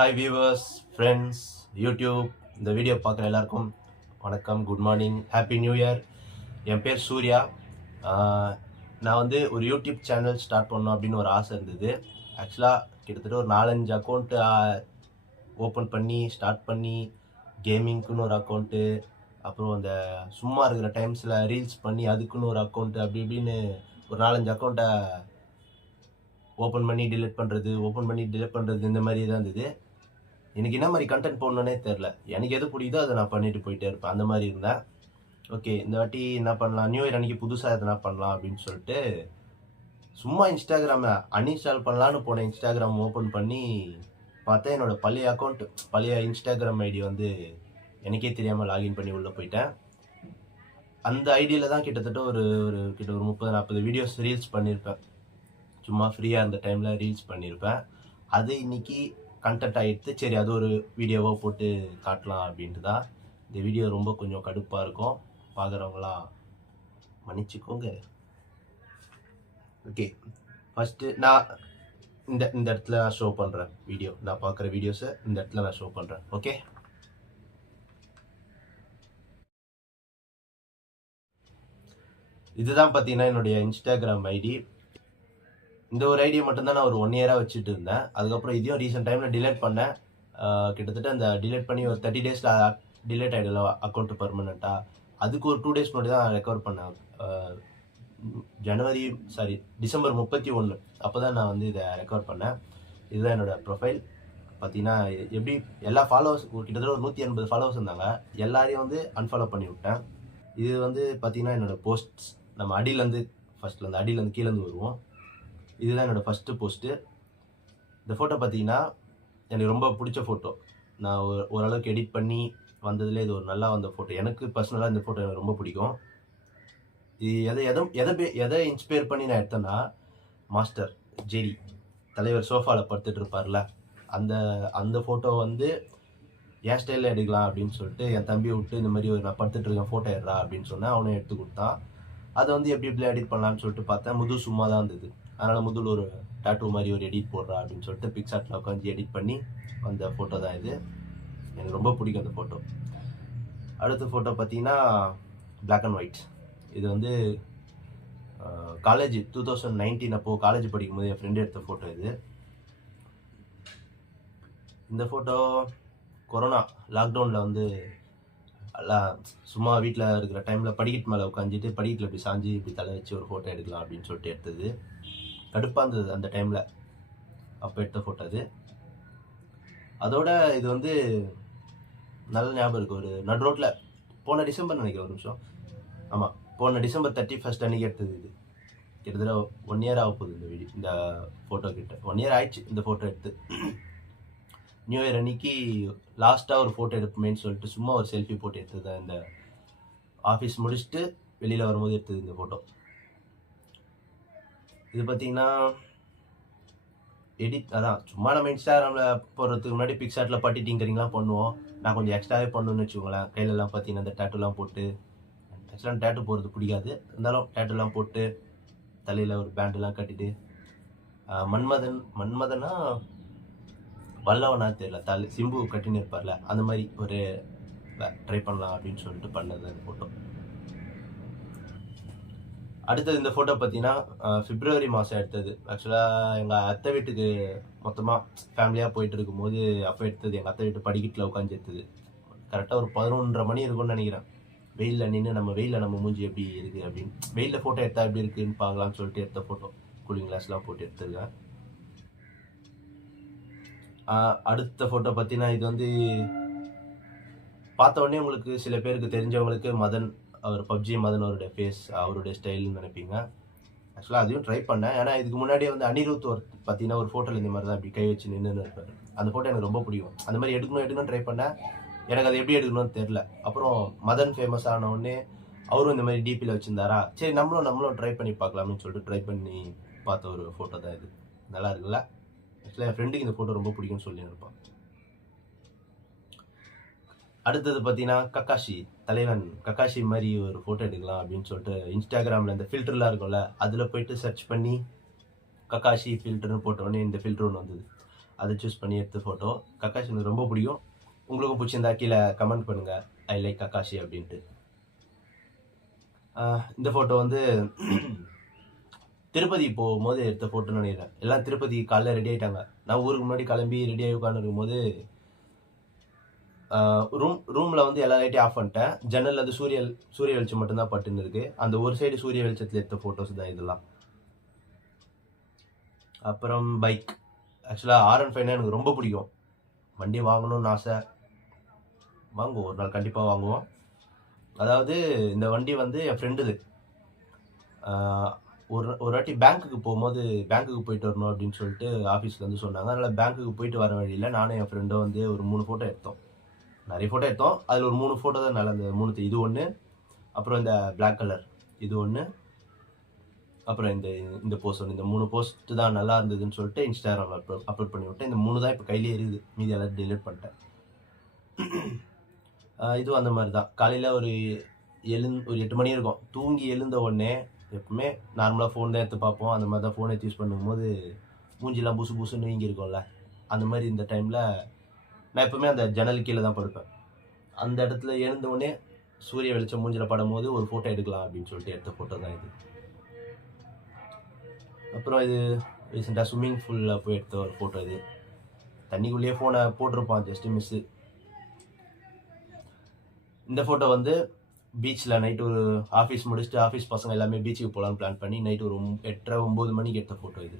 Hi viewers, friends, YouTube இந்த video பார்க்குற எல்லாருக்கும் வணக்கம், good morning, happy new year. என் பேர் சூர்யா. நான் வந்து ஒரு யூடியூப் சேனல் ஸ்டார்ட் பண்ணணும் அப்படின்னு ஒரு ஆசை இருந்தது. ஆக்சுவலாக கிட்டத்தட்ட ஒரு 4-5 அக்கௌண்ட்டு ஓப்பன் பண்ணி ஸ்டார்ட் பண்ணி கேமிங்க்குன்னு ஒரு அக்கௌண்ட்டு, அப்புறம் அந்த சும்மா இருக்கிற டைம்ஸில் ரீல்ஸ் பண்ணி அதுக்குன்னு ஒரு அக்கௌண்ட்டு, அப்படி இப்படின்னு ஒரு 4-5 அக்கௌண்ட்டை ஓப்பன் பண்ணி டிலீட் பண்ணுறது இந்த மாதிரி தான் இருந்தது. எனக்கு என்ன மாதிரி கண்டென்ட் போடணுன்னே தெரில. எனக்கு எது பிடிக்குதோ அதை நான் பண்ணிட்டு போயிட்டே இருப்பேன். அந்த மாதிரி இருந்தேன். ஓகே, இந்த வாட்டி என்ன பண்ணலாம், நியூ இயர் அன்றைக்கி புதுசாக எதனா பண்ணலாம் அப்படின்னு சொல்லிட்டு சும்மா இன்ஸ்டாகிராமை அன்இன்ஸ்டால் பண்ணலான்னு போனேன். இன்ஸ்டாகிராம் ஓப்பன் பண்ணி பார்த்தேன், என்னோடய பழைய இன்ஸ்டாகிராம் ஐடி வந்து எனக்கே தெரியாமல் லாகின் பண்ணி உள்ளே போயிட்டேன். அந்த ஐடியில் தான் கிட்டத்தட்ட ஒரு 30-40 வீடியோஸ் ரீல்ஸ் பண்ணியிருப்பேன். சும்மா ஃப்ரீயாக இருந்த டைமில் ரீல்ஸ் பண்ணியிருப்பேன். அது இன்னைக்கு கண்டென்ட் ஆகிடுது. சரி, அது ஒரு வீடியோவாக போட்டு காட்டலாம் அப்படின்ட்டு தான். இந்த வீடியோ ரொம்ப கொஞ்சம் கடுப்பாக இருக்கும், பார்க்குறவங்களாம் மன்னிச்சுக்கோங்க. ஓகே, ஃபஸ்ட்டு நான் இந்த இடத்துல நான் ஷோ பண்ணுறேன் வீடியோ. நான் பார்க்குற வீடியோஸை இந்த இடத்துல நான் ஷோ பண்ணுறேன். ஓகே, இதுதான் பார்த்தீங்கன்னா என்னுடைய இன்ஸ்டாகிராம் ஐடி. இந்த ஒரு ஐடியை மட்டும்தான் நான் ஒரு 1 இயராக வச்சுட்டு இருந்தேன். அதுக்கப்புறம் இதையும் ரீசெண்ட் டைமில் டிலேட் பண்ணேன். கிட்டத்தட்ட அந்த டிலேட் பண்ணி ஒரு 30 டேஸில் டிலேட் ஆகிடல அக்கௌண்ட்டு பர்மனெண்ட்டாக. அதுக்கு ஒரு 2 டேஸ் முன்னாடி தான் ரெக்கவர் பண்ணேன். டிசம்பர் 31 அப்போ தான் நான் வந்து இதை ரெக்கவர் பண்ணேன். இதுதான் என்னோடய ப்ரொஃபைல். பார்த்தீங்கன்னா எப்படி எல்லா ஃபாலோவர்ஸ் கிட்டத்தட்ட ஒரு 180 ஃபாலோவர்ஸ் இருந்தாங்க. எல்லாரையும் வந்து அன்ஃபாலோ பண்ணி விட்டேன். இது வந்து பார்த்தீங்கன்னா என்னோடய போஸ்ட்ஸ். நம்ம அடியிலேருந்து கீழேருந்து வருவோம். இதுதான் என்னோடய ஃபஸ்ட்டு போஸ்ட்டு. இந்த ஃபோட்டோ பார்த்தீங்கன்னா எனக்கு ரொம்ப பிடிச்ச ஃபோட்டோ. நான் ஓரளவுக்கு எடிட் பண்ணி வந்ததுலேயே இது ஒரு நல்லா வந்த ஃபோட்டோ. எனக்கு பர்சனலாக இந்த ஃபோட்டோ எனக்கு ரொம்ப பிடிக்கும். இது எதை இன்ஸ்பயர் பண்ணி நான் எடுத்தேன்னா, மாஸ்டர் ஜேடி தலைவர் சோஃபாவில் படுத்துட்டு இருப்பார்ல, அந்த ஃபோட்டோ வந்து என் ஸ்டைலில் எடுக்கலாம் அப்படின்னு சொல்லிட்டு என் தம்பியை விட்டு இந்த மாதிரி நான் படுத்துட்டு இருக்கேன், ஃபோட்டோ எடுறா அப்படின்னு சொன்னேன். அவனை எடுத்து கொடுத்தான். அதை வந்து எப்படி எடிட் பண்ணலான்னு சொல்லிட்டு பார்த்தேன். முது சும்மா தான் இருந்தது. அதனால் முதல்ல ஒரு டாட்டூ மாதிரி ஒரு எடிட் போடுறா அப்படின்னு சொல்லிட்டு பிக்சார்ட்டில் உட்காந்து எடிட் பண்ணி அந்த ஃபோட்டோ தான் இது. எனக்கு ரொம்ப பிடிக்கும் அந்த ஃபோட்டோ. அடுத்த ஃபோட்டோ பார்த்தீங்கன்னா பிளாக் அண்ட் ஒயிட். இது வந்து காலேஜ் 2019 அப்போது காலேஜ் படிக்கும்போது என் ஃப்ரெண்டு எடுத்த ஃபோட்டோ இது. இந்த ஃபோட்டோ கொரோனா லாக்டவுனில் வந்து எல்லாம் சும்மா வீட்டில் இருக்கிற டைமில் படிக்கட்டு மேலே உட்காந்துட்டு படிக்கட்டில் இப்படி சாஞ்சி இப்படி தலை வச்சு ஒரு ஃபோட்டோ எடுக்கலாம் அப்படின்னு சொல்லிட்டு எடுத்தது. கடுப்பாக இருந்தது அந்த டைமில், அப்போ எடுத்த ஃபோட்டோ அது. அதோட இது வந்து நல்ல ஞாபகம் இருக்குது. ஒரு நடு ரோட்டில் போன டிசம்பர் நினைக்கிறேன், ஒரு நிமிஷம், ஆமாம், போன டிசம்பர் 31 அன்றைக்கி எடுத்தது. இது கிட்டத்தட்ட 1 இயர் ஆக போகுது இந்த ஃபோட்டோ கிட்ட. 1 இயர் ஆயிடுச்சு இந்த ஃபோட்டோ எடுத்து. நியூ இயர் அன்னைக்கு லாஸ்ட்டாக ஒரு ஃபோட்டோ எடுப்போமேன்னு சொல்லிட்டு சும்மா ஒரு செல்ஃபி போட்டு எடுத்தது தான். இந்த ஆஃபீஸ் முடிச்சுட்டு வெளியில் வரும்போது எடுத்தது இந்த ஃபோட்டோ. இது பார்த்தீங்கன்னா எடிட், அதான் சும்மா நம்ம இன்ஸ்டாகிராமில் போடுறதுக்கு முன்னாடி பிக்சார்ட்டில் பட்டி டிங்கரிங்லாம் பண்ணுவோம். நான் கொஞ்சம் எக்ஸ்ட்ராவே பண்ணணும்னு வச்சுக்கோங்களேன். கையிலலாம் பார்த்தீங்கன்னா அந்த டேட்டூலாம் போட்டு, ஆக்சுவலாக டேட்டூ போடுறது பிடிக்காது, இருந்தாலும் டேட்டூலாம் போட்டு தலையில் ஒரு பேண்டெலாம் கட்டிட்டு மன்மதனா வல்லவனா தெரியல, சிம்பு கட்டின்னு இருப்பார்ல, அந்த மாதிரி ஒரு ட்ரை பண்ணலாம் அப்படின்னு சொல்லிட்டு பண்ணது அந்த ஃபோட்டோ. அடுத்தது இந்த ஃபோட்டோ பார்த்தீங்கன்னா பிப்ரவரி மாதம் எடுத்தது. ஆக்சுவலாக எங்கள் அத்தை வீட்டுக்கு மொத்தமாக ஃபேமிலியாக போயிட்டு இருக்கும்போது அப்போ எடுத்தது. எங்கள் அத்தை வீட்டு படிக்கட்டில் உட்காந்து எடுத்தது. கரெக்டாக ஒரு 11:30 மணி இருக்கும்னு நினைக்கிறேன். வெயிலில் நின்று நம்ம மூஞ்சி எப்படி இருக்குது அப்படின்னு, வெயிலில் ஃபோட்டோ எடுத்தால் எப்படி இருக்குதுன்னு பார்க்கலான்னு சொல்லிட்டு எடுத்த ஃபோட்டோ. கூலிங் கிளாஸ்லாம் போட்டு எடுத்துருக்கேன். அடுத்த ஃபோட்டோ பார்த்தீங்கன்னா இது வந்து பார்த்த உடனே உங்களுக்கு சில பேருக்கு தெரிஞ்சவங்களுக்கு மதன், அவர் பப்ஜி மதன் அவருடைய ஃபேஸ், அவருடைய ஸ்டைல்னு நினைப்பீங்க. ஆக்சுவலாக அதையும் ட்ரை பண்ணேன். ஏன்னா இதுக்கு முன்னாடியே வந்து அனிருத் பார்த்தீங்கன்னா ஒரு ஃபோட்டோவில் இந்த மாதிரி தான் அப்படி கை வச்சு நின்றுன்னு இருப்பார். அந்த ஃபோட்டோ எனக்கு ரொம்ப பிடிக்கும். அந்த மாதிரி எடுக்கணும்னு ட்ரை பண்ணேன். எனக்கு அதை எப்படி எடுக்கணும்னு தெரில. அப்புறம் மதன் ஃபேமஸ் ஆன உடனே அவரும் இந்த மாதிரி டிபியில் வச்சுருந்தாரா, சரி நம்மளும் ட்ரை பண்ணி பார்க்கலாம்னு சொல்லிட்டு ட்ரை பண்ணி பார்த்த ஒரு ஃபோட்டோ தான் இது. நல்லா இருக்குல்ல? ஆக்சுவலாக என் ஃப்ரெண்டுக்கு இந்த ஃபோட்டோ ரொம்ப பிடிக்கும்னு சொல்லி இருப்பான். அடுத்தது பார்த்தீங்கன்னா தலைவன் கக்காஷி மாதிரி ஒரு ஃபோட்டோ எடுக்கலாம் அப்படின்னு சொல்லிட்டு இன்ஸ்டாகிராமில் இந்த ஃபில்டர்லாம் இருக்கும்ல, அதில் போயிட்டு சர்ச் பண்ணி கக்காஷி ஃபில்டர்னு போட்டோடனே இந்த ஃபில்டர் ஒன்று வந்தது. அதை சூஸ் பண்ணி எடுத்த ஃபோட்டோ. கக்காஷி எனக்கு ரொம்ப பிடிக்கும். உங்களுக்கும் பிடிச்சிருந்தா கீழே கமெண்ட் பண்ணுங்கள், ஐ லைக் கக்காஷி அப்படின்ட்டு. இந்த ஃபோட்டோ வந்து திருப்பதி போகும்போது எடுத்த ஃபோட்டோன்னு நினைக்கிறேன். எல்லாம் திருப்பதி காலைல ரெடி ஆகிட்டாங்க. நான் ஊருக்கு முன்னாடி கிளம்பி ரெடியாகி உட்காந்துருக்கும் போது ரூமில் வந்து எல்லா லைட்டையும் ஆஃப் பண்ணிட்டேன். ஜன்னலில் வந்து சூரிய வெளிச்சம் மட்டும்தான் பட்டுன்னு இருக்கு. அந்த ஒரு சைடு சூரிய வெளிச்சத்தில் எடுத்த ஃபோட்டோஸ் தான் இதெல்லாம். அப்புறம் பைக். ஆக்சுவலாக R15 எனக்கு ரொம்ப பிடிக்கும். வண்டி வாங்கணும்னு ஆசை. வாங்குவோம், ஒரு நாள் கண்டிப்பாக வாங்குவோம். அதாவது இந்த வண்டி வந்து என் ஃப்ரெண்டுது. ஒரு வாட்டி பேங்க்குக்கு போகும்போது பேங்க்குக்கு போயிட்டு வரணும் அப்படின்னு சொல்லிட்டு ஆஃபீஸில் வந்து சொன்னாங்க. அதனால் பேங்க்குக்கு போயிட்டு வர வழியில் நானும் என் ஃப்ரெண்டும் வந்து ஒரு 3 ஃபோட்டோ எடுத்தோம். நிறைய ஃபோட்டோ எடுத்தோம். அதில் ஒரு 3 ஃபோட்டோ தான் நல்லா இருந்தது. 3 இது ஒன்று, அப்புறம் இந்த பிளாக் கலர் இது ஒன்று, அப்புறம் இந்த போஸ்ட் ஒன்று. இந்த 3 போஸ்ட் தான் நல்லா இருந்ததுன்னு சொல்லிட்டு இன்ஸ்டாகிராமில் அப்லோட் பண்ணி விட்டேன். இந்த 3 தான் இப்போ கையிலே இருக்குது. மீதி எல்லாம் டிலீட் பண்ணிட்டேன். இதுவும் அந்த மாதிரி தான். காலையில் ஒரு 8 மணி இருக்கும். தூங்கி எழுந்த உடனே எப்பவுமே நார்மலாக ஃபோன் தான் எடுத்து பார்ப்போம். அந்த மாதிரி தான் ஃபோன் எடுத்து யூஸ் பண்ணும்போது மூஞ்சிலாம் புசு புசுன்னு வீங்கி இருக்கும்ல. அந்த மாதிரி இந்த டைமில் நான் எப்பவுமே அந்த ஜன்னல் கீழே தான் படுப்பேன். அந்த இடத்துல எழுந்த உடனே சூரிய வெளிச்சம் மூஞ்சில் படும்போது ஒரு ஃபோட்டோ எடுக்கலாம் அப்படின்னு சொல்லிட்டு எடுத்த ஃபோட்டோ தான் இது. அப்புறம் இது ரீசெண்டாக ஸ்விம்மிங் பூலில் போய் எடுத்த ஒரு ஃபோட்டோ இது. தண்ணிக்குள்ளேயே ஃபோனை போட்டிருப்பான், ஜஸ்ட்டு மிஸ்ஸு. இந்த ஃபோட்டோ வந்து பீச்சில் நைட்டு ஒரு ஆஃபீஸ் முடிச்சுட்டு ஆஃபீஸ் பசங்க எல்லாமே பீச்சுக்கு போகலான்னு பிளான் பண்ணி நைட்டு ஒரு 8:30-9 மணிக்கு எடுத்த ஃபோட்டோ இது.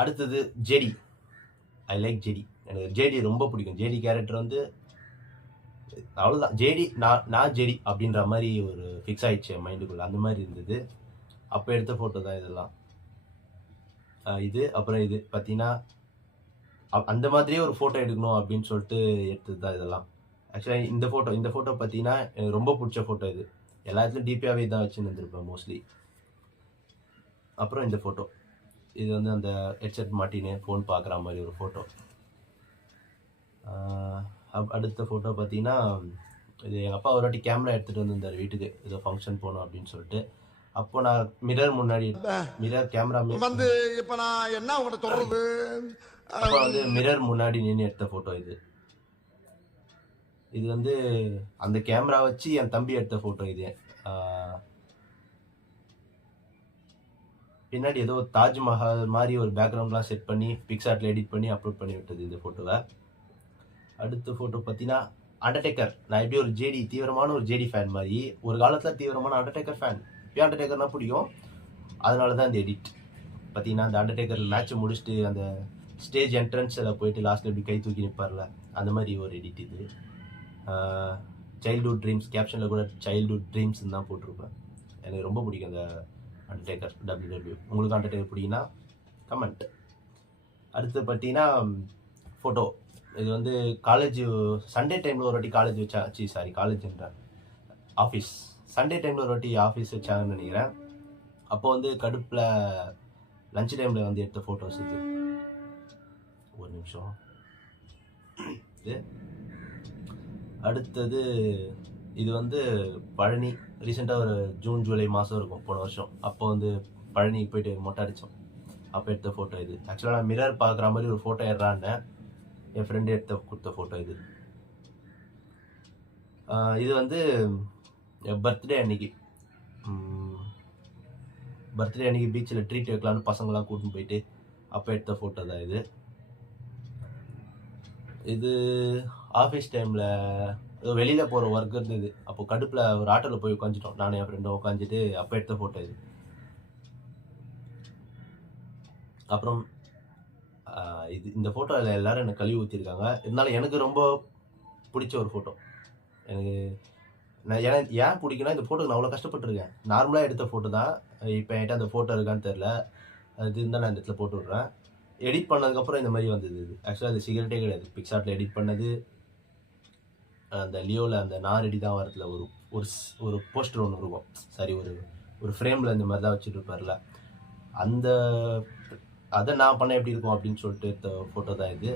அடுத்தது ஜேடி. I like JD. எனக்கு ஜேடி ரொம்ப பிடிக்கும். ஜேடி கேரக்டர் வந்து அவ்வளோதான். ஜேடி நான் ஜேடி அப்படின்ற மாதிரி ஒரு ஃபிக்ஸ் ஆகிடுச்சு என் மைண்டுக்குள்ளே. அந்த மாதிரி இருந்தது. அப்போ எடுத்த ஃபோட்டோ தான் இதெல்லாம். இது அப்புறம் இது பார்த்தீங்கன்னா அந்த மாதிரியே ஒரு ஃபோட்டோ எடுக்கணும் அப்படின்னு சொல்லிட்டு எடுத்தது தான் இதெல்லாம். ஆக்சுவலாக இந்த ஃபோட்டோ பார்த்தீங்கன்னா எனக்கு ரொம்ப பிடிச்ச ஃபோட்டோ இது. எல்லா இடத்துலையும் டிபியாகவே தான் வச்சுன்னு இருந்திருப்பேன் மோஸ்ட்லி. அப்புறம் இந்த ஃபோட்டோ இது வந்து அந்த ஹெட்செட் மாட்டின்னு ஃபோன் பார்க்குற மாதிரி ஒரு ஃபோட்டோ. அடுத்த ஃபோட்டோ பார்த்தீங்கன்னா இது எங்கள் அப்பா ஒரு வாட்டி கேமரா எடுத்துகிட்டு வந்திருந்தார் வீட்டுக்கு, ஏதோ ஃபங்க்ஷன் போகணும் அப்படின்னு சொல்லிட்டு. அப்போ நான் மிரர் முன்னாடி கேமரா வந்து இப்போ நான் என்ன உங்கள்கிட்ட சொல்றது, அப்போ வந்து மிரர் முன்னாடி நின்று எடுத்த ஃபோட்டோ இது. இது வந்து அந்த கேமரா வச்சு என் தம்பி எடுத்த ஃபோட்டோ இது. பின்னாடி ஏதோ தாஜ்மஹால் மாதிரி ஒரு பேக்ரவுண்ட்லாம் செட் பண்ணி பிக்சார்ட்டில் எடிட் பண்ணி அப்லோட் பண்ணி விட்டது இந்த ஃபோட்டோவை. அடுத்த ஃபோட்டோ பார்த்தீங்கன்னா அண்டர்டேக்கர். நான் எப்படி ஒரு தீவிரமான ஒரு ஜேடி ஃபேன் மாதிரி ஒரு காலத்தில் தீவிரமான அண்டர்டேக்கர் ஃபேன். இப்போ அண்டர்டேக்கர்னா பிடிக்கும், அதனால தான் இந்த எடிட். பார்த்தீங்கன்னா அந்த அண்டர்டேக்கர் மேட்ச் முடிச்சுட்டு அந்த ஸ்டேஜ் என்ட்ரன்ஸில் போயிட்டு லாஸ்ட்டில் எப்படி கை தூக்கி நிற்பார்ல, அந்த மாதிரி ஒரு எடிட் இது. சைல்ட்ஹுட் ட்ரீம்ஸ் கேப்ஷனில் கூட சைல்ட்ஹுட் ட்ரீம்ஸ்ன்னு தான் போட்டிருப்பேன். எனக்கு ரொம்ப பிடிக்கும் அந்த அண்டர்டேக்கர் WWE. உங்களுக்கு அண்டர்டேக்கர் பிடிக்குன்னா கமெண்ட். அடுத்து பார்த்தீங்கன்னா ஃபோட்டோ இது வந்து காலேஜ் சண்டே டைமில் ஒரு வாட்டி காலேஜ்ன்ற ஆஃபீஸ் சண்டே டைமில் ஒரு வாட்டி ஆஃபீஸ் வச்சாங்கன்னு நினைக்கிறேன். அப்போ வந்து கடுப்பில் லஞ்ச் டைமில் வந்து எடுத்த ஃபோட்டோஸ் இது. ஒரு நிமிஷம். இது அடுத்தது இது வந்து பழனி. ரீசெண்டாக ஒரு ஜூன் ஜூலை மாதம் இருக்கும் போன வருஷம். அப்போ வந்து பழனிக்கு போயிட்டு மொட்டை அடித்தோம். அப்போ எடுத்த ஃபோட்டோ இது. ஆக்சுவலாக நான் மிரர் பார்க்குற மாதிரி ஒரு ஃபோட்டோ எடுறான்னு என் ஃப்ரெண்டு கொடுத்த ஃபோட்டோ இது. இது வந்து பர்த்டே அன்னைக்கு பீச்சில் ட்ரீட் வைக்கலான்னு பசங்களாம் கூட்டின்னு போயிட்டு அப்போ எடுத்த ஃபோட்டோ தான் இது. இது ஆஃபீஸ் டைமில் ஏதோ வெளியில் போகிற ஒர்க் இருந்தது. அப்போ கடுப்பில் ஒரு ஆட்டோவில் போய் உட்காந்துட்டோம், நானும் என் ஃப்ரெண்டும் உட்காந்துட்டு அப்போ எடுத்த ஃபோட்டோ இது. அப்புறம் இந்த ஃபோட்டோவில் எல்லோரும் எனக்கு கழுவி ஊற்றிருக்காங்க. இருந்தாலும் எனக்கு ரொம்ப பிடிச்ச ஒரு ஃபோட்டோ. ஏன் பிடிக்குன்னா இந்த ஃபோட்டோக்கு நான் அவ்வளோ கஷ்டப்பட்டுருக்கேன். நார்மலாக எடுத்த ஃபோட்டோ தான். இப்போ என்கிட்ட அந்த ஃபோட்டோ இருக்கான்னு தெரில. அது இருந்தால் நான் இந்த இடத்துல போட்டு விட்றேன். எடிட் பண்ணதுக்கப்புறம் இந்த மாதிரி வந்தது இது. ஆக்சுவலாக அது சிகரெட்டே கிடையாது. பிக்சார்ட்டில் எடிட் பண்ணது. அந்த லியோவில் அந்த ரெடி தான் வரதுல ஒரு போஸ்டர் ஒன்று இருக்கும். சரி, ஒரு ஃப்ரேமில் இந்த மாதிரி தான் வச்சுட்டு இருப்பார்ல, அதை நான் பண்ண எப்படி இருக்கும் அப்படின்னு சொல்லிட்டு எடுத்த ஃபோட்டோ தான் இது.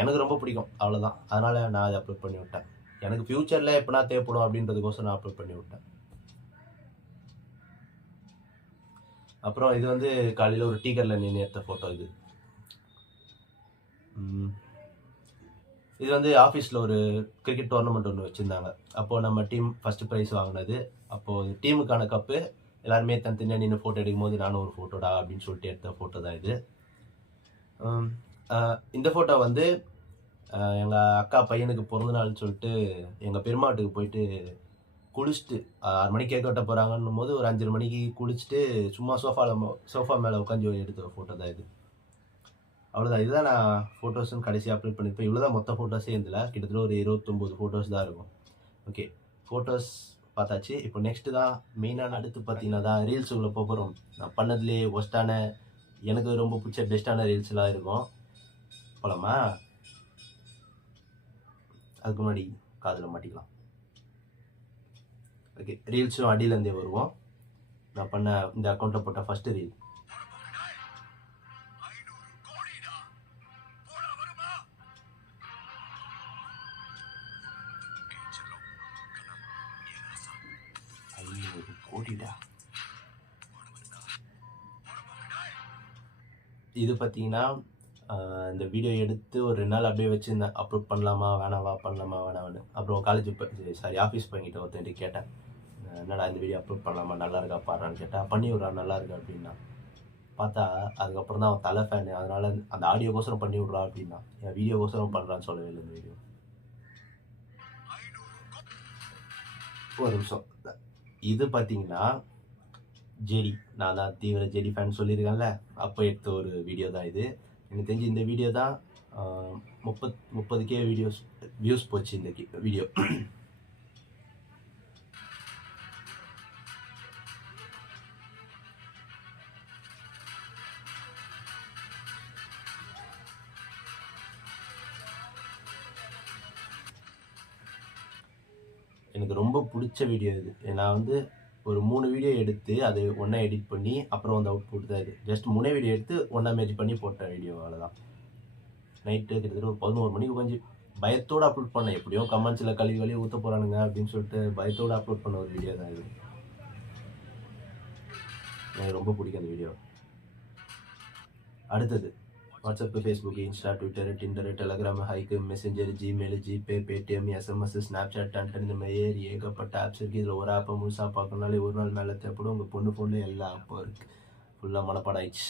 எனக்கு ரொம்ப பிடிக்கும், அவ்வளோதான். அதனால் நான் அதை அப்லோட் பண்ணி விட்டேன். எனக்கு ஃப்யூச்சரில் எப்போனா தேவைப்படும் அப்படின்றதுக்கோசம் நான் அப்லோட் பண்ணி விட்டேன். அப்புறம் இது வந்து காலையில் ஒரு டீ கடையில் நின்று எடுத்த ஃபோட்டோ இது. இது வந்து ஆஃபீஸில் ஒரு கிரிக்கெட் டோர்னமெண்ட் ஒன்று வச்சுருந்தாங்க. அப்போது நம்ம டீம் ஃபஸ்ட்டு ப்ரைஸ் வாங்கினது. அப்போது டீமுக்கான கப்பு எல்லாருமே தனித்தனியாக நின்று ஃபோட்டோ எடுக்கும்போது நானும் ஒரு ஃபோட்டோடா அப்படின்னு சொல்லிட்டு எடுத்த ஃபோட்டோ தான் இது. இந்த ஃபோட்டோ வந்து எங்கள் அக்கா பையனுக்கு பிறந்த நாள்னு சொல்லிட்டு எங்கள் பெருமாட்டுக்கு போயிட்டு குளிச்சுட்டு 6 மணிக்கு கேக் வெட்ட போகிறாங்கன்னும் போது ஒரு 5:30 மணிக்கு குளிச்சுட்டு சும்மா சோஃபா மேலே உட்காந்து எடுத்த ஃபோட்டோ தான் இது. அவ்வளோதான். இதுதான் நான் ஃபோட்டோஸ்ன்னு கடைசி அப்லோட் பண்ணியிருப்பேன். இவ்வளோ தான் மொத்த ஃபோட்டோஸே இதில். கிட்டத்தட்ட ஒரு 29 ஃபோட்டோஸ் தான் இருக்கும். ஓகே, ஃபோட்டோஸ் பார்த்தாச்சு. இப்போ நெக்ஸ்ட்டு தான் மெயினான அடுத்து பார்த்தீங்கன்னா தான் ரீல்ஸுக்குள்ளே போகிறோம். நான் பண்ணதுலேயே ஒஸ்ட்டான, எனக்கு ரொம்ப பிடிச்ச பெஸ்ட்டான ரீல்ஸ்லாம் இருக்கும். போலாமா? அதுக்கு முன்னாடி காதில் மாட்டிக்கலாம். ஓகே, ரீல்ஸும் அடியிலேருந்தே வருவோம். நான் பண்ண இந்த அக்கௌண்ட்டில் போட்ட ஃபஸ்ட்டு ரீல். கோடிடா. இது பார்த்தீங்கன்னா இந்த வீடியோ எடுத்து ஒரு 2 நாள் அப்படியே வச்சுருந்தேன். அப்லோட் பண்ணலாமா வேணாவா, பண்ணலாமா வேணாவான்னு. அப்புறம் காலேஜ் ஆஃபீஸ் பையன்கிட்ட ஒருத்தன்ட்டு கேட்டேன், என்னடா இந்த வீடியோ அப்லோட் பண்ணலாமா, நல்லா இருக்கா பாடுறான்னு கேட்டேன். பண்ணி விட்றா, நல்லா இருக்கு அப்படின்னா. பார்த்தா அதுக்கப்புறம் தான் அவன் தலை ஃபேனு, அதனால் அந்த ஆடியோக்கோசரம் பண்ணி விட்றா அப்படின்னா. என் வீடியோக்கோசரம் பண்ணுறான்னு சொல்லவே இல்லை. இந்த வீடியோ ஒரு நிமிஷம். இது பார்த்தீங்கன்னா ஜெடி, நான் தான் தீவிர ஜெடி ஃபேன் சொல்லியிருக்கேன்ல, அப்போ எடுத்த ஒரு வீடியோ தான் இது. எனக்கு தெரிஞ்சு இந்த வீடியோ தான் 30K வியூஸ் போச்சு இந்த வீடியோ. எனக்கு ரொம்ப பிடிச்ச வீடியோ இது. நான் வந்து ஒரு 3 வீடியோ எடுத்து அது ஒன்றா எடிட் பண்ணி அப்புறம் வந்து அவுட்புட் தான் இது. ஜஸ்ட் 3 வீடியோ எடுத்து ஒன்றா மேட்ச் பண்ணி போட்ட வீடியோ, அவ்வளோதான். நைட்டு கிட்டத்தட்ட ஒரு 11 மணிக்கு கொஞ்சம் பயத்தோடு அப்லோட் பண்ணேன். எப்படியோ கமெண்ட்ஸில் கழுவி ஊற்ற போகிறானுங்க அப்படின்னு சொல்லிட்டு பயத்தோடு அப்லோட் பண்ண ஒரு வீடியோ தான் இது. எனக்கு ரொம்ப பிடிக்கும் அந்த வீடியோ. அடுத்தது WhatsApp, Facebook, Insta, Twitter, Tinder, Telegram, Hike, Messenger, Gmail, GPay, Paytm, SMS, Snapchat, Tantan, இந்த மாதிரி ஏகப்பட்ட ஆப்ஸ் இருக்குது. இதில் ஒரு ஆப்பை முழுசாக பார்க்கணுனாலே ஒரு நாள் மேலே தேவைப்படும். உங்கள் பொண்ணு ஃபோனில் எல்லா ஆப்பும் இருக்குது. ஃபுல்லாக மனப்பாடம் ஆயிடுச்சு.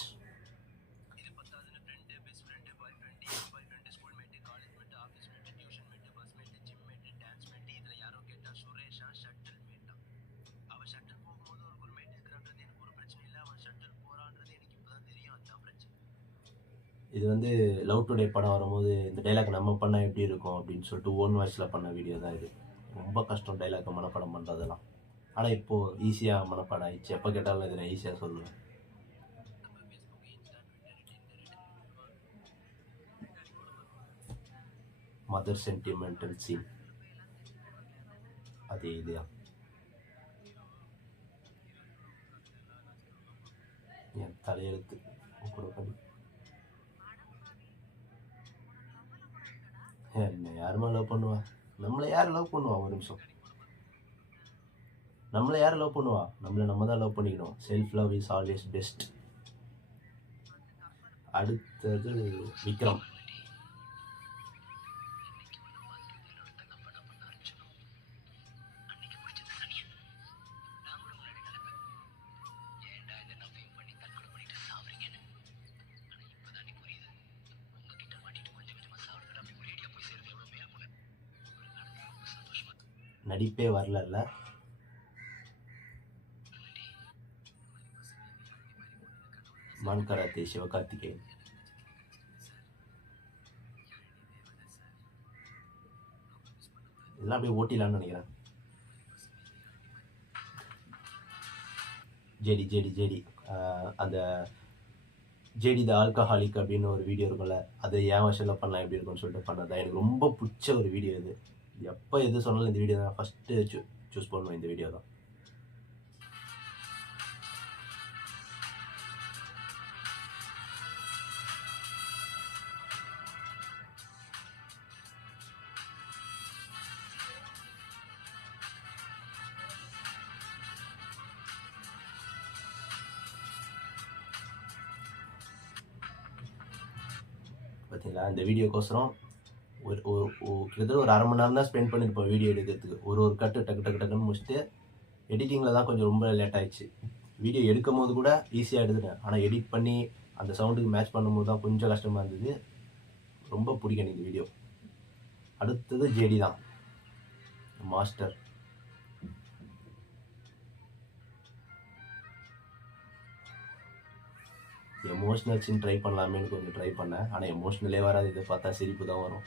இது வந்து லவ் டுடே படம் வரும்போது இந்த டைலாக் நம்ம பண்ணால் எப்படி இருக்கும் அப்படின்னு சொல்லிட்டு ஓன் வாய்ஸில் பண்ண வீடியோ தான் இது. ரொம்ப கஷ்டம் டைலாக்கை மனப்பாடம் பண்ணுறதெல்லாம். ஆனால் இப்போது ஈஸியாக மனப்பாடம் ஆயிடுச்சு. எப்போ கேட்டாலும் இதை நான் ஈஸியாக சொல்லுவேன். மதர் சென்டிமெண்டல் சீன் அதே இதுயா. என் தலையெழுத்து கூட பண்ணி என்ன யாருமா லவ் பண்ணுவா? நம்மளை யார் லவ் பண்ணுவா? ஒரு நிமிஷம். நம்மளை யார் லவ் பண்ணுவா? நம்மளை நம்ம தான் லவ் பண்ணிக்கணும். Self love is always best. அடுத்தது விக்ரம். நடிப்பே வரல. மான்கராத்தே சிவகார்த்திகேயன். இதெல்லாம் அப்படியே ஓட்டிலான்னு நினைக்கிறேன். ஜேடி அந்த ஜேடி த ஆல்கஹாலிக் அப்படின்னு ஒரு வீடியோ இருக்கும்ல, அது என் வருஷனில் பண்ணலாம் எப்படி இருக்குன்னு சொல்லிட்டு பண்ணதான். எனக்கு ரொம்ப பிடிச்ச ஒரு வீடியோ இது. எப்போ எது சொன்னாலும் இந்த வீடியோ தான் ஃபஸ்ட்டு சூஸ் பண்ணுவேன். இந்த வீடியோ தான். பார்த்தீங்களா? இந்த வீடியோக்கோசரம் ஒரு ஒரு கிட்டத்தட்ட ஒரு 1/2 மணி நேரம் தான் ஸ்பெண்ட் பண்ணியிருப்போம் வீடியோ எடுக்கிறதுக்கு. ஒரு ஒரு கட்டு டக்கு டக்கு டக்குன்னு முடிச்சுட்டு, எடிட்டிங்கில் தான் கொஞ்சம் ரொம்ப லேட் ஆயிடுச்சு. வீடியோ எடுக்கும்போது கூட ஈஸியாக எடுத்துட்டேன். ஆனால் எடிட் பண்ணி அந்த சவுண்டுக்கு மேட்ச் பண்ணும்போது தான் கொஞ்சம் கஷ்டமாக இருந்தது. ரொம்ப பிடிக்கும் எனக்கு இந்த வீடியோ. அடுத்தது ஜேடி தான், மாஸ்டர். எமோஷ்னல் சீன் ட்ரை பண்ணலாமேன்னு கொஞ்சம் ட்ரை பண்ணேன். ஆனால் எமோஷ்னலே வராது. இதை பார்த்தா சிரிப்பு தான் வரும்.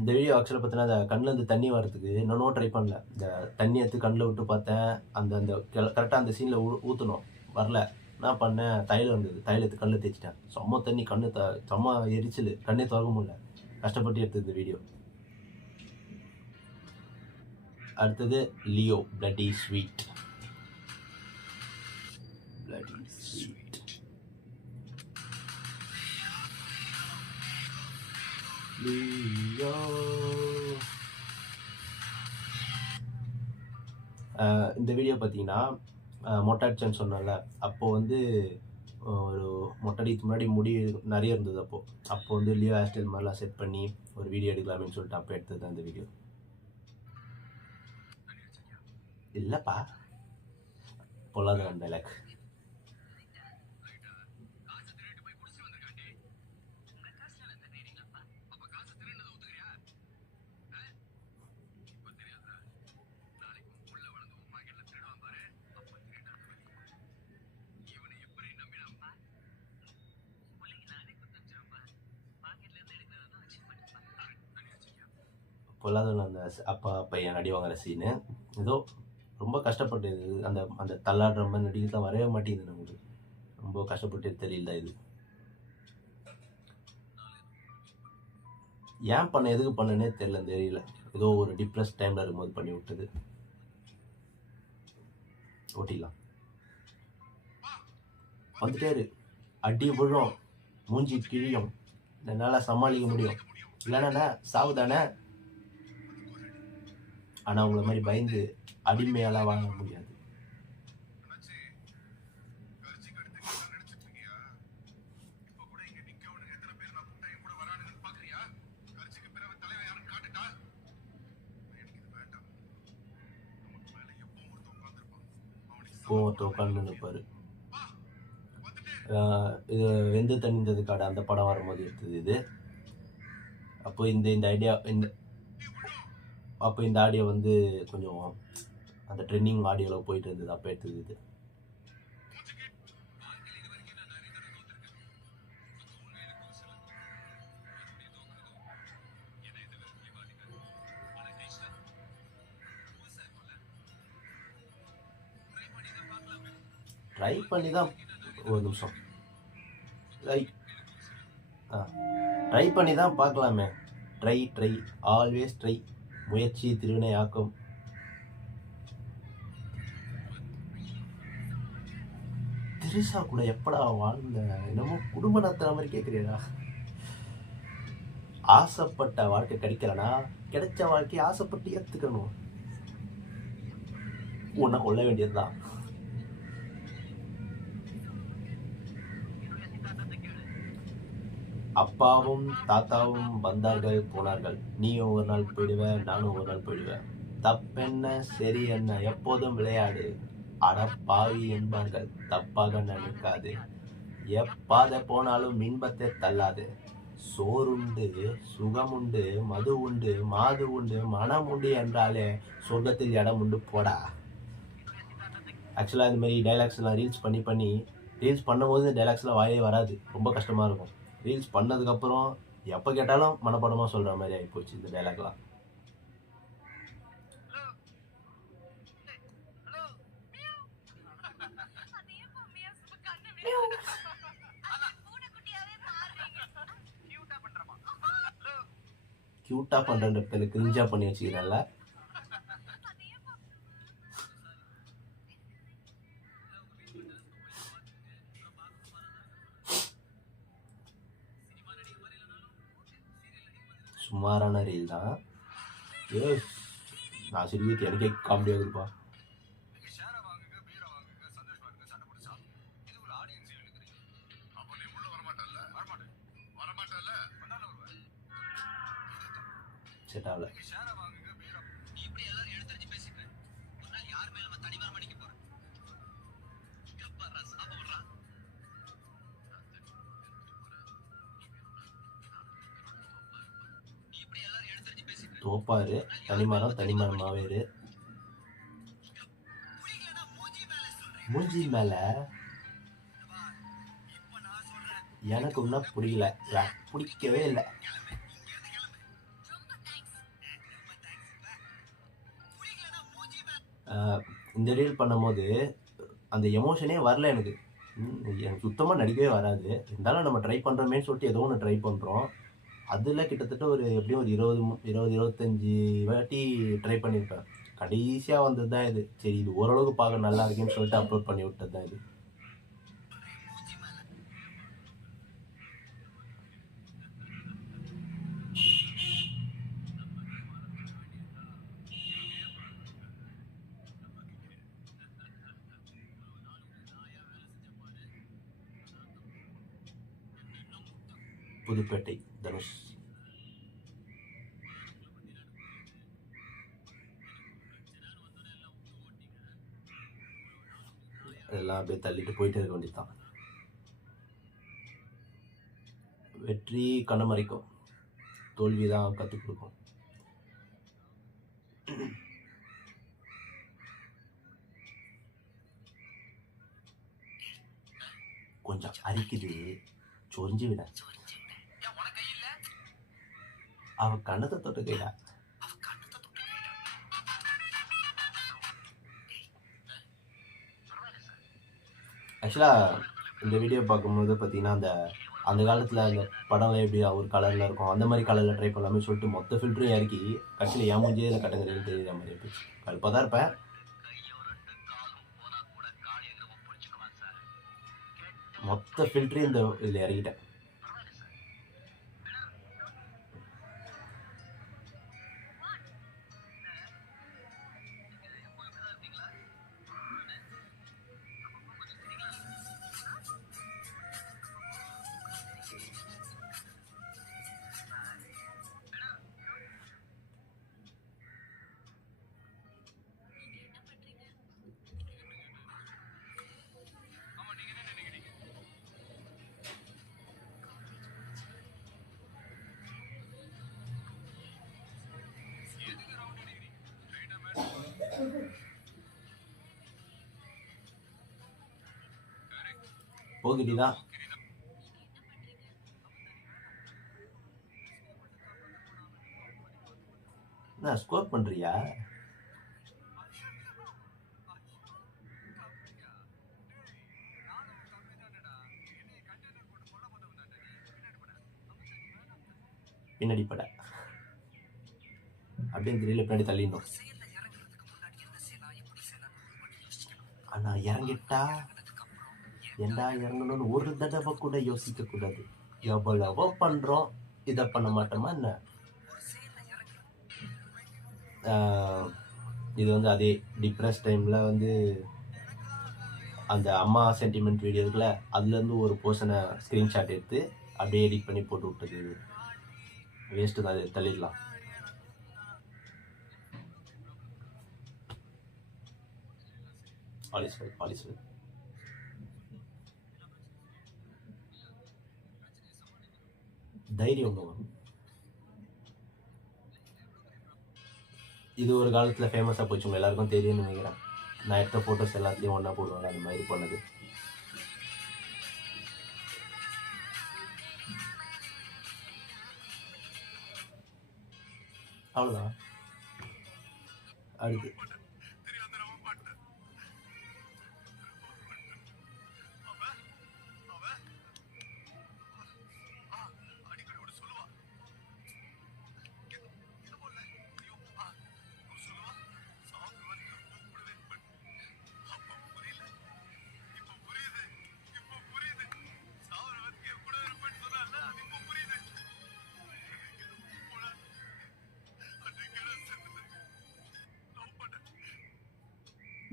இந்த வீடியோ ஆக்சுவலாக பார்த்தீங்கன்னா, அந்த கண்ணிலேருந்து தண்ணி வரதுக்கு இன்னொன்னும் ட்ரை பண்ணல. இந்த தண்ணி எடுத்து கண்ணில் விட்டு பார்த்தேன். அந்த அந்த கரெக்டாக அந்த சீனில் ஊற்றணும், வரல. என்ன பண்ணேன், தைலம் இருந்தது, தைலத்து கண்ணில் தேய்ச்சிட்டேன். செம்ம தண்ணி, கண்ணு செம்ம எரிச்சல், கண்ணே திறக்க முடியல. கஷ்டப்பட்டு எடுத்தது இந்த வீடியோ. அடுத்தது Leo, bloody sweet. Bloody sweet. Leo. இந்த வீடியோ பார்த்தீங்கன்னா, மொட்டை அடிச்சேன்னு சொன்னேன்ல, அப்போது வந்து ஒரு மொட்டை அடிக்கு முன்னாடி முடி நிறைய இருந்தது. அப்போது வந்து லியோ ஹேர் ஸ்டைல் மாதிரிலாம் செட் பண்ணி ஒரு வீடியோ எடுக்கலாமேன்னு சொல்லிட்டு அப்போ எடுத்தது தான் இந்த வீடியோ. இல்லைப்பா, பொல்லாத டைலாக். பொல்லாத அந்த அப்பா பையன் அடி வாங்குற சீனு ஏதோ ரொம்ப கஷ்டப்பட்டு, அந்த அந்த தள்ளாடுற மாதிரி நடிக்கிறதுலாம் வரவே மாட்டேங்குது நம்மளுக்கு. ரொம்ப கஷ்டப்பட்டு தெரியல இது. ஏன் பண்ண, எதுக்கு பண்ணனே தெரியல. ஏதோ ஒரு டிப்ரெஸ் டைமில் இருக்கும்போது பண்ணி விட்டது. ஓட்டிடலாம். வந்துட்டாரு, அடி விழும், மூஞ்சி கிழியும், என்னால் சமாளிக்க முடியும். இல்லைண்ணா சாவு தானே. ஆனால் அவங்கள மாதிரி பயந்து அடிமையாலாம் வாங்க முடியாது. ஒருத்தர் உட்காந்து நிற்பார். இது வெந்து தணிந்தது காடு, அந்த படம் வரும்போது எடுத்தது இது. அப்போ இந்த ஆடியோ வந்து கொஞ்சம் அந்த ட்ரெண்டிங் ஆடியோவில் போயிட்டு இருந்தது, அப்போ எடுத்தது இது. ட்ரை பண்ணி தான், ஒரு நிமிஷம், ட்ரை பண்ணி தான் பார்க்கலாமே. Try always try. முயற்சி திருவினை ஆக்கும். திரிசா கூட எப்படா வாழ்ந்த, என்னமோ குடும்ப நடத்துற மாதிரி கேட்குறியடா. ஆசைப்பட்ட வாழ்க்கை கிடைக்கலனா, கிடைச்ச வாழ்க்கையை ஆசைப்பட்டு ஏற்றுக்கணும். உன்னை கொள்ள வேண்டியதுதான். அப்பாவும் தாத்தாவும் வந்தார்கள் போனார்கள், நீயும் ஒரு நாள் போயிடுவ, நானும் ஒரு நாள் போயிடுவேன். தப்பென்ன சரி என்ன, எப்போதும் விளையாடு. அட பாவி என்பார்கள், தப்பாக நினைக்காது. எப்பாதை போனாலும் இன்பத்தை தள்ளாது. சோறுண்டு சுகமுண்டு, மது உண்டு மாது உண்டு, மனம் உண்டு என்றாலே சொர்க்கத்தில் இடம் உண்டு போடா. ஆக்சுவலாக இந்த மாதிரி டைலாக்ஸ்லாம் ரீல்ஸ் பண்ணும்போது டைலாக்ஸ்லாம் வாயே வராது, ரொம்ப கஷ்டமாக இருக்கும். ரீல்ஸ் பண்ணதுக்கப்புறம் எப்போ கேட்டாலும் மனப்பாடமாக சொல்கிற மாதிரி ஆகிப்போச்சு இந்த டைலாக்லாம். க்யூட்டாக பண்ணுறன்ற பேர் கிரிஞ்சா பண்ணி வச்சுக்கிறேன்ல. சுமாரான ரீல் தான். எஸ், நான் சிரிக்கிறது எனக்கே காமெடியாக இருக்குப்பா. செட் ஆகல. தோப்பாரு, தனிமரம் தனிமரம் மாவேரு. மூஞ்சி மேல எனக்கு ஒன்றும் பிடிக்கல, பிடிக்கவே இல்லை. இந்த ரீல் பண்ணும்போது அந்த எமோஷனே வரல எனக்கு. எனக்கு சுத்தமாக நடிக்கவே வராது. இருந்தாலும் நம்ம ட்ரை பண்ணுறோமேன்னு சொல்லிட்டு ஏதோ ஒன்று ட்ரை பண்ணுறோம். அதில் கிட்டத்தட்ட ஒரு எப்படியும் ஒரு 20-25 வாட்டி ட்ரை பண்ணியிருப்பேன். கடைசியாக வந்தது தான் இது. சரி, இது ஓரளவுக்கு பார்க்க நல்லா இருக்குன்னு சொல்லிட்டு அப்லோட் பண்ணி விட்டது தான் இது. புதுப்பேட்டை தனுஷ். எல்லாம் அப்படியே தள்ளிட்டு போயிட்டே இருக்க வேண்டியதுதான். வெற்றி கண்ணமறைக்கும், தோல்விதான் கற்றுக் கொடுக்கும். கொஞ்சம் அரிக்குது, சொரிஞ்சு விட. அவ கண்ணத்தை தொட்டு கைடா. ஆக்சுவலாக இந்த வீடியோ பார்க்கும்போது பார்த்தீங்கன்னா அந்த காலத்தில் அந்த படம்லாம் எப்படி ஒரு கலரில் இருக்கும், அந்த மாதிரி கலரில் ட்ரை பண்ணலாமே சொல்லிட்டு மொத்த ஃபில்டரும் இறக்கி கடைசியில் ஏன் மூஞ்சியே இதில் கட்டங்கிறதுன்னு தெரியுற மாதிரி இருந்துச்சு. கடுப்பாக தான் இருப்பேன். மொத்த ஃபில்டரையும் இந்த இதில் இறக்கிட்டேன். போகிட்டிதான். என்ன ஸ்கோர் பண்றியா? பின்னாடி பட அப்படியே திடீர்னு பின்னாடி தள்ளிடணும். ஆனா இறங்கிட்டா ஏண்டா இறங்கணும்னு ஒரு தடவை கூட யோசிக்க கூடாது. எவ்வளவோ பண்றோம், இதை பண்ண மாட்டோமா என்ன? இது வந்து அதே டிப்ரெஸ் டைமில் வந்து அந்த அம்மா சென்டிமெண்ட் வீடியோ இருக்குல்ல, அதுலேருந்து ஒரு போர்ஷனை ஸ்க்ரீன்ஷாட் எடுத்து அப்படியே எடிட் பண்ணி போட்டு விட்டது. வேஸ்ட்டு தான், அது தள்ளிடலாம். பாலிஸ்வல் தைரியம் வரும். இது ஒரு காலத்தில் ஃபேமஸாக போச்சு, உங்க எல்லாருக்கும் தெரியும்னு நினைக்கிறேன். நான் எடுத்த ஃபோட்டோஸ் எல்லாத்துலேயும் ஒன்றா போடுவாங்க, அந்த மாதிரி பண்ணது. அவ்வளோதான். அடுத்து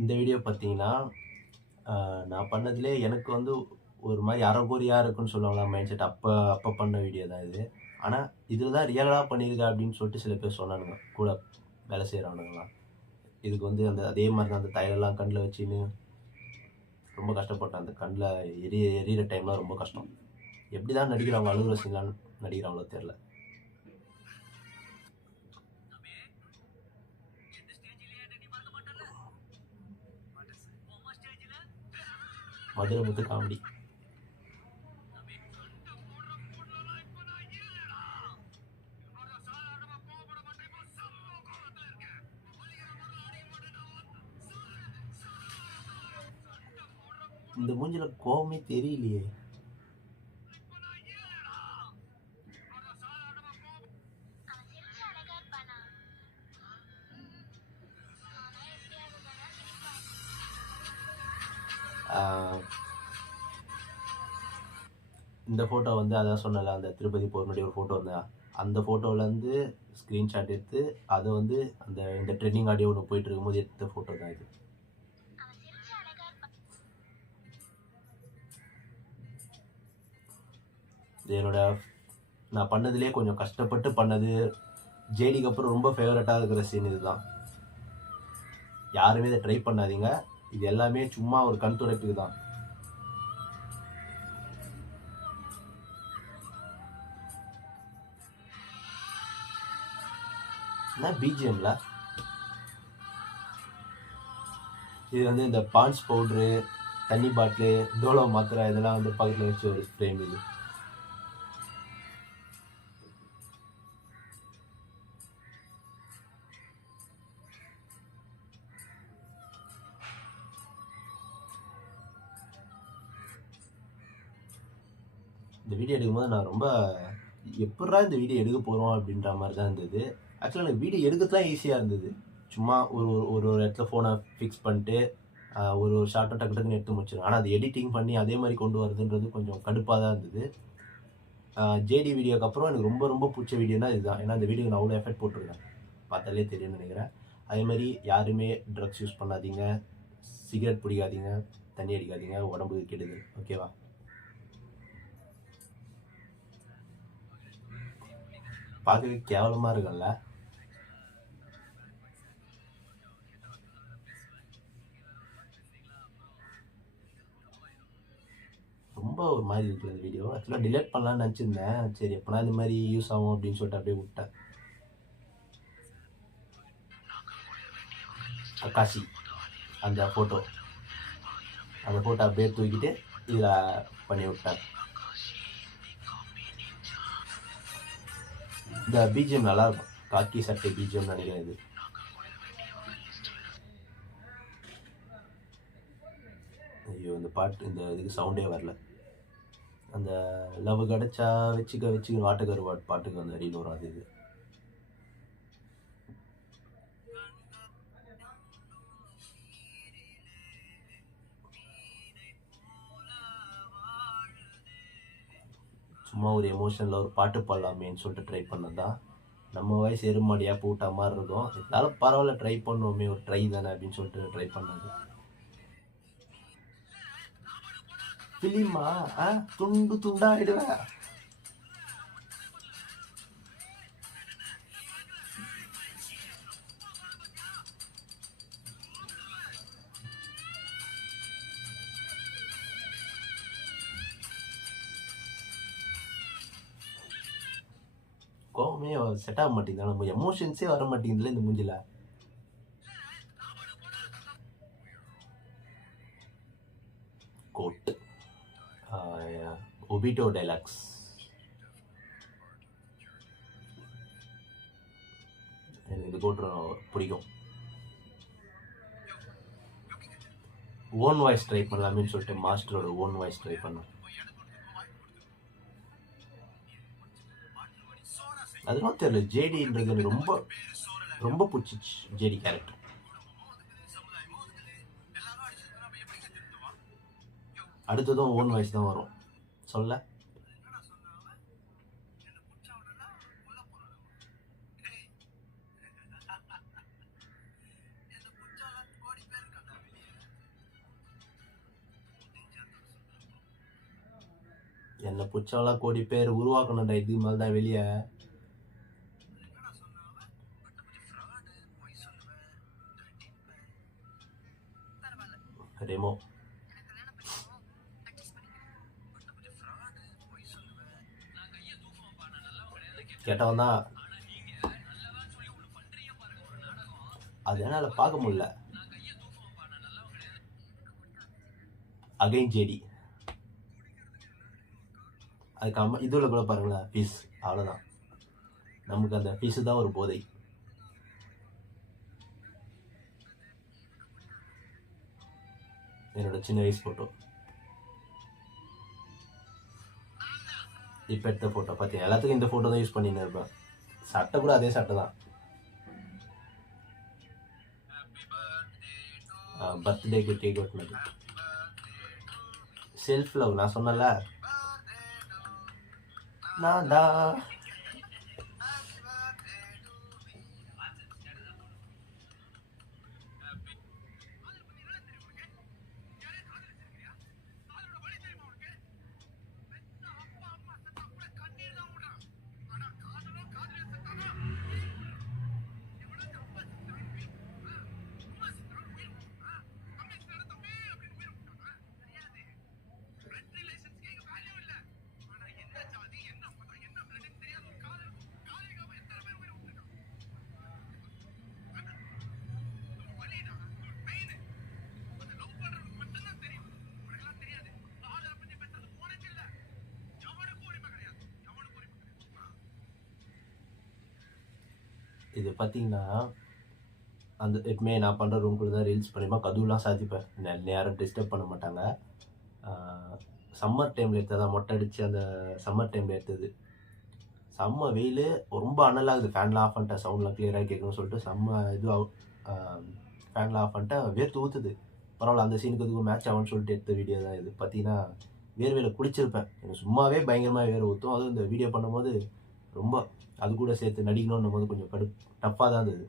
இந்த வீடியோ பார்த்தீங்கன்னா, நான் பண்ணதிலே எனக்கு வந்து ஒரு மாரி அரைகுறையா இருக்குன்னு சொல்லுவாங்கல்ல மைண்ட் செட். அப்ப பண்ண வீடியோ தான் இது. ஆனா, இதில தான் ரியலா பண்ணியிருக்க அப்படின்னு சொல்லிட்டு சில பேர் சொன்னானுங்க. கூட வேலை செய்றவனுங்கலாம். இதுக்கு வந்து அதே மாரி தான் அந்த தைலம்லாம் கண்ல வச்சுன்னு ரொம்ப கஷ்டப்பட்டேன். அந்த கண்ல எரியிற டைம்லாம் ரொம்ப கஷ்டம். எப்படி தான் நடிக்கிறாங்க அழுகுற சீன்லாம் நடிக்கிறாங்களோ தெரியல. மதுரை முத்து காமெடி. இந்த மூஞ்சில கோவமே தெரியலையே. ஆ, இந்த ஃபோட்டோ வந்து அதான் சொன்னேன்ல, அந்த திருப்பதி போற முன்னாடி ஒரு ஃபோட்டோ வந்தா, அந்த ஃபோட்டோலேருந்து ஸ்க்ரீன்ஷாட் எடுத்து, அத வந்து இந்த ட்ரெண்டிங் ஆடியோ ஒண்ணு போயிட்டு இருக்கும்போது எடுத்த ஃபோட்டோ தான் இது. இது என்னோட நான் பண்ணதிலேயே கொஞ்சம் கஷ்டப்பட்டு பண்ணது. ஜேடிக்கு அப்புறம் ரொம்ப ஃபேவரட்டா இருக்கிற சீன் இதுதான். யாருமே இத ட்ரை பண்ணாதீங்க. இது எல்லாமே சும்மா ஒரு கண் துடைப்புக்கு தான். என்ன பிஜிஎம்ல? இது வந்து இந்த பாண்ட்ஸ் பவுடரு, தண்ணி பாட்டிலு, டோலோ மாத்திரை இதெல்லாம் வந்து பக்கத்துல வச்சு ஒரு ஃப்ரேம் இது. இந்த வீடியோ எடுக்கும்போது நான் ரொம்ப எப்புட்றா இந்த வீடியோ எடுக்க போறோம் அப்படின்ற மாரி தான் இருந்தது. ஆக்சுவலா எனக்கு வீடியோ எடுக்கறதுலாம் ஈஸியா இருந்தது. சும்மா ஒரு ஒரு ஒரு இடத்துல ஃபோன ஃபிக்ஸ் பண்ணிட்டு, ஒரு ஷார்ட்டா டக்கு டக்குன்னு எடுத்து முடிச்சிருவேன். ஆனா, அது எடிட்டிங் பண்ணி அதே மாரி கொண்டு வரதுன்றது கொஞ்சம் கடுப்பா தான் இருந்தது. ஜேடி வீடியோக்கு அப்புறம் எனக்கு ரொம்ப ரொம்ப புடிச்ச வீடியோனா இதுதான். ஏன்னா, இந்த வீடியோக்கு நான் அவ்வளோ எஃபர்ட் போட்டிருக்கேன். பார்த்தாலே தெரியும்னு நெனைக்கிறேன். அதே மாரி யாருமே ட்ரக்ஸ் யூஸ் பண்ணாதீங்க, சிகரெட் பிடிக்காதீங்க, தண்ணி அடிக்காதீங்க, உடம்புக்கு கெடுதல். ஓகேவா? பார்க்கவே கேவலமா இருக்கும்ல? ரொம்ப ஒரு மாரி இருக்கு இந்த வீடியோ. ஆக்சுவலா டிலீட் பண்ணலாம்னு நெனச்சிருந்தேன். சரி எப்பனா இந்த மாரி யூஸ் ஆகும் அப்படின்னு சொல்லிட்டு அப்படியே விட்டேன். கக்காசி அந்த ஃபோட்டோ அப்படியே தூக்கிட்டு இதில பண்ணி விட்டேன். இந்த பிஜிஎம் நல்லாருக்கும். காக்கி சட்டை பிஜிஎம்னு நெனைக்கிறேன் இது. ஐயோ! இந்த பாட்டு இந்த இதுக்கு சவுண்டே வரல. அந்த லவ் கெடச்சா வச்சுக்க வச்சுக்க வாட்டகருவாட் பாட்டுக்கு அந்த அடியில வரும் அது இது. சும்மா ஒரு எமோஷன்ல ஒரு பாட்டு பாடலாமேன்னு சொல்லிட்டு ட்ரை பண்ணது தான். நம்ம வயசு எருமாடியா பூட்டா மாரி இருக்கும். இருந்தாலும் பரவால்ல ட்ரை பண்ணுவோமே, ஒரு ட்ரை தானே அப்படின்னு சொல்லிட்டு ட்ரை பண்ணது. ஃபிலிமா? துண்டு துண்டா ஆயிடுவேன். கோவமே செட் ஆக மாட்டேங்குது. நம்ம எமோஷன்ஸே வர மாட்டேங்குதுல்ல இந்த மூஞ்சில. கோட். Obito dialogues. எனக்கு இந்த கோட் பிடிக்கும். ஓன் வாய்ஸ் ட்ரை பண்ணலாமேன்னு சொல்லிட்டு மாஸ்டரோட ஓன் வாய்ஸ் ட்ரை பண்ணேன். அதெல்லாம் தெரியல. ஜேடின்றது எனக்கு ரொம்ப ரொம்ப பிடிச்சிச்சு ஜேடி கேரக்டர். அடுத்ததும் ஓன் வாய்ஸ் தான் வரும். சொல்ல என்ன பிடிச்சவங்களாம் கோடி பேர் உருவாக்கணுன்ற இதுக்கு மேலே தான் வெளியே. ரெமோ கேட்டவன் தான். அது என்னால் பார்க்க முடியல. அகைன் ஜேடி அதுக்கு இதுல கூட பாருங்களேன், ஃபீஸ். அவ்வளோதான், நமக்கு அந்த ஃபீஸு தான் ஒரு போதை. என்னோட சின்ன வயசு ஃபோட்டோ, இப்போ எடுத்த ஃபோட்டோ பார்த்தீங்க. எல்லாத்துக்கும் இந்த ஃபோட்டோ தான் யூஸ் பண்ணின்னு இருப்பேன். சட்டை கூட அதே சட்டை தான். பர்த்டேக்கு கேக் வெட்டினது. செல்ஃப் லவ் நான் சொன்னல, நான் தான். இது பார்த்தீங்கன்னா அந்த எப்பவுமே நான் பண்ணுற ரூம்குள்ளே தான் ரீல்ஸ் பண்ணிப்பேன். கதவுலாம் சாத்திப்பேன், யாரும் டிஸ்டர்ப் பண்ண மாட்டாங்க. சம்மர் டைமில் எடுத்ததான், மொட்டை அடித்து அந்த சம்மர் டைமில் எடுத்தது. செம்ம வெயில், ரொம்ப அனலாகுது. ஃபேன்லாம் ஆஃப் பண்ணிட்டேன், சவுண்ட்லாம் கிளியராக கேட்கணும்னு சொல்லிட்டு செம்ம ஃபேன்லாம் ஆஃப் பண்ணிட்டேன். வேர்த்து ஊற்றுது. பரவாயில்ல, அந்த சீனுக்கு எதுவும் மேட்ச் ஆகும்னு சொல்லிட்டு எடுத்த வீடியோ தான் இது. பார்த்தீங்கன்னா வேர்வையில் குளிச்சிருப்பேன். எனக்கு சும்மாவே பயங்கரமாக வேர்வை ஊற்றும். அதுவும் இந்த வீடியோ பண்ணும்போது ரொம்ப அது கூட சேர்த்து நடிக்கணும்னும் போது கொஞ்சம் டஃப்பாக தான் இருந்தது.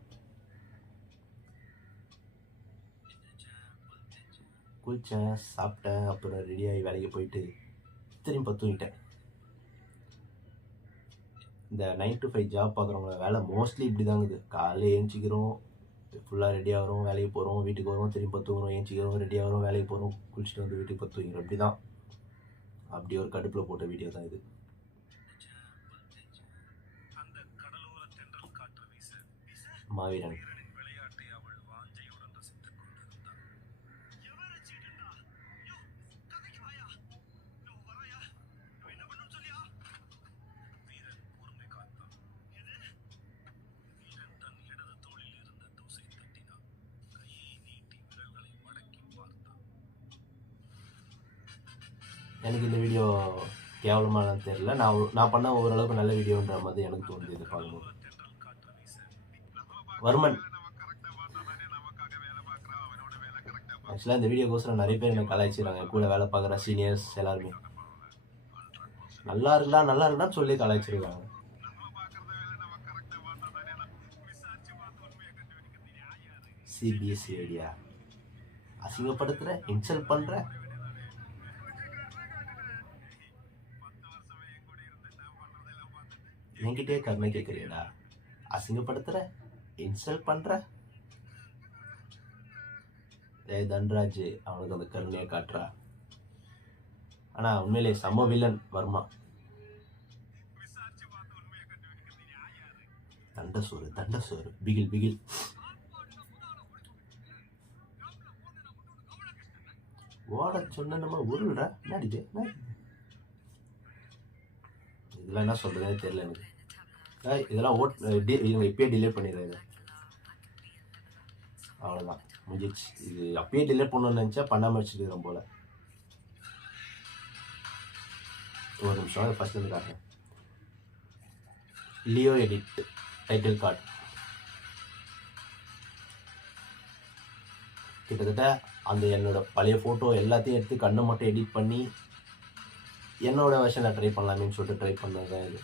குளித்தேன், சாப்பிட்டேன், அப்புறம் ரெடியாகி வேலைக்கு போயிட்டு திரும்பி தூங்கிட்டேன். இந்த 9 to 5 ஜாப் பார்க்குறவங்க வேலை மோஸ்ட்லி இப்படி தாங்குது. காலையில் ஏஞ்சிக்கிறோம், ஃபுல்லாக ரெடி ஆகிறோம், வேலைக்கு போகிறோம், வீட்டுக்கு வரோம், திரும்பி தூங்குறோம், ஏஞ்சிக்கிறோம், ரெடி ஆகிறோம், வேலைக்கு போகிறோம், குளிச்சுட்டு வந்து வீட்டுக்கு தூங்கிக்கிறோம். இப்படி தான். அப்படி ஒரு கடுப்பில் போட்ட வீடியோ தான் இது. மாவீரன் எனக்கு இந்த வீடியோ கேவலமானு தெரியல. நான் பண்ண ஓரளவுக்கு நல்ல வீடியோன்ற மாதிரி எனக்கு தோணுது இது பார்க்கும்போது. வர்மன் ஆக்சுவலாக இந்த வீடியோக்கோசரம் நிறைய பேர் என்னை கலாய்ச்சிடுறாங்க. கூட வேலை பார்க்குற சீனியர்ஸ் எல்லாருமே நல்லா இருக்கலான்னு சொல்லி கலாய்ச்சிருக்காங்க. சிபிஎஸ்சி ஐடியா அசிங்கப்படுத்துற, இன்சல்ட் பண்ற. என்கிட்டே கருணை கேட்குறியடா. அசிங்கப்படுத்துற, இன்சல்ட் பண்ற. தன்ராஜ் அவனுக்கு அந்த கருணையை காட்டுறா. ஆனால் உண்மையிலே செம்ம வில்லன் வர்மா. தண்டசோறு பிகில். ஓட சொன்ன நம்ம உருள்ற நடிச்சு. இதெல்லாம் என்ன சொல்றதே தெரியல எனக்கு. இதெல்லாம் இவங்க இப்பயே டிலே பண்ணிடுறாங்க. அவ்வளோதான், முடிஞ்சிச்சு. இது அப்பயே டிலே பண்ணணும்னு நினச்சா பண்ணாமல் வச்சுருக்கிறோம் போல. ஒரு நிமிஷம் ஃபர்ஸ்ட்லேருந்து காட்டுறேன். Leo edit title card. கிட்டத்தட்ட அந்த என்னோட பழைய ஃபோட்டோ எல்லாத்தையும் எடுத்து கண்ணை மட்டும் எடிட் பண்ணி என்னோட வெர்ஷனில் ட்ரை பண்ணலாமேன்னு சொல்லிட்டு ட்ரை பண்ணது தான் இது.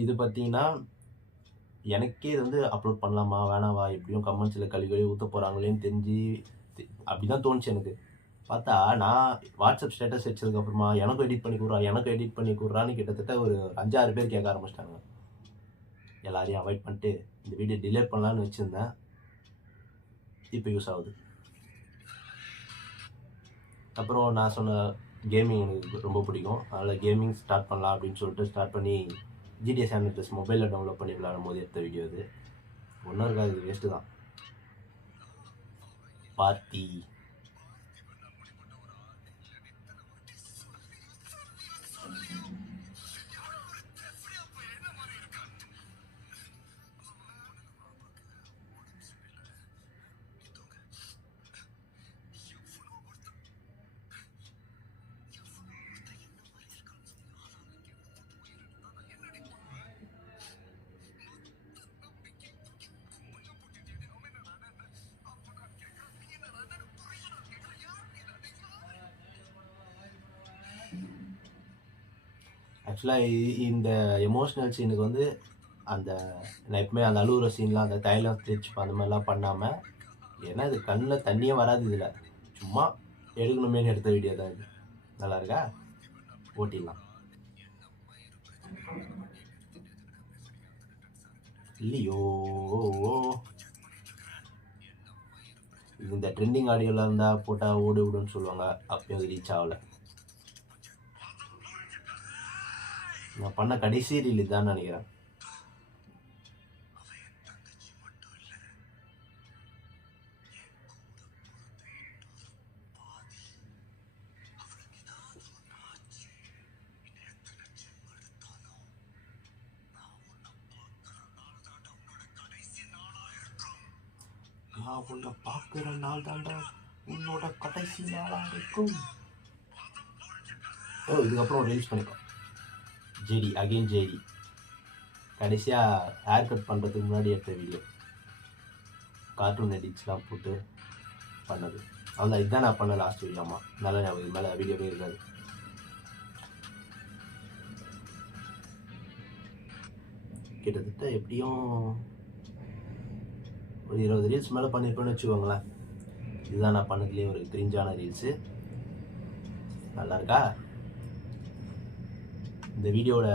இது பார்த்தீங்கன்னா எனக்கே இது வந்து அப்லோட் பண்ணலாமா வேணாவா, எப்படியும் கமெண்ட்ஸில் கழுவி ஊற்ற போகிறாங்களேன்னு தெரிஞ்சு அப்படி தான் தோணுச்சு எனக்கு. பார்த்தா நான் வாட்ஸ்அப் ஸ்டேட்டஸ் வச்சதுக்கப்புறமா எனக்கும் எடிட் பண்ணி கொடுறான்னு கிட்டத்தட்ட ஒரு 5-6 பேர் கேட்க ஆரம்பிச்சிட்டாங்க. எல்லாரையும் அவாய்ட் பண்ணிட்டு இந்த வீடியோ டிலேட் பண்ணலான்னு வச்சுருந்தேன். இப்போ யூஸ் ஆகுது. அப்புறம் நான் சொன்ன கேமிங் எனக்கு ரொம்ப பிடிக்கும். அதில் கேமிங் ஸ்டார்ட் பண்ணலாம் அப்படின்னு சொல்லிட்டு ஸ்டார்ட் பண்ணி GTA San Andreas மொபைலில் டவுன்லோட் பண்ணி விளையாடும் போது எடுத்த வீடியோ இது. ஒன்றும் இருக்காது, இது வேஸ்ட்டு தான். பார்ட்டி ஆக்சுவலாக இந்த எமோஷ்னல் சீனுக்கு வந்து அந்த நான் எப்பவுமே அந்த அழுகுற சீன்லாம் அந்த தைலம் ஸ்டிச் அந்த மாதிரிலாம் பண்ணாமல், ஏன்னா இது கண்ணில் தண்ணியே வராது, இதில் சும்மா எடுக்கணுமேனு எடுத்த வீடியோ தான் இது. நல்லா இருக்கா? ஓட்டிடலாம். இல்லையோ, இது இந்த ட்ரெண்டிங் ஆடியோவில் இருந்தால் போட்டால் ஓடு விடுன்னு சொல்லுவாங்க, அப்பயும் அது ரீச் ஆகலை. நான் பண்ண கடைசி ரீல் தான் நினைக்கிறேன். நான் உன்னை பார்க்குற நாள் தாண்டா உன்னோட கடைசி நாளாக இருக்கும். இதுக்கப்புறம் ரிலீஸ் பண்ணிக்கோ. ஜேடி கடைசியாக ஹேர் கட் பண்ணுறதுக்கு முன்னாடி எடுத்த வீடியோ, கார்ட்டூன் எடிட்ஸ்லாம் போட்டு பண்ணது. அவ்வளோ இதுதான் நான் பண்ண லாஸ்ட் வீடியோமா. நல்லா ஞாபகம், இது மேலே வீடியோவே இருக்காது. கிட்டத்தட்ட எப்படியும் ஒரு 20 ரீல்ஸ் மேலே பண்ணியிருப்பேன்னு வச்சுக்கோங்களேன். இதுதான் நான் பண்ணதுலேயே ஒரு கிரிஞ்சான ரீல்ஸு. நல்லா இருக்கா? இந்த வீடியோட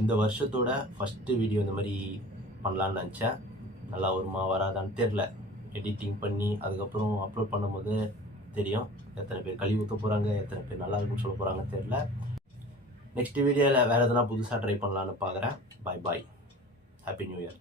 இந்த வருஷத்தோட ஃபஸ்ட்டு வீடியோ இந்த மாதிரி பண்ணலான்னு நினச்சேன். நல்லா வருமா வராதான்னு தெரில. எடிட்டிங் பண்ணி அதுக்கப்புறம் அப்லோட் பண்ணும்போது தெரியும் எத்தனை பேர் கழுவி ஊற்ற போகிறாங்க, எத்தனை பேர் நல்லா இருக்குன்னு சொல்ல போகிறாங்கன்னு தெரில. நெக்ஸ்ட் வீடியோவில் வேறு எதனா புதுசாக ட்ரை பண்ணலான்னு பார்க்குறேன். பாய். Happy new year.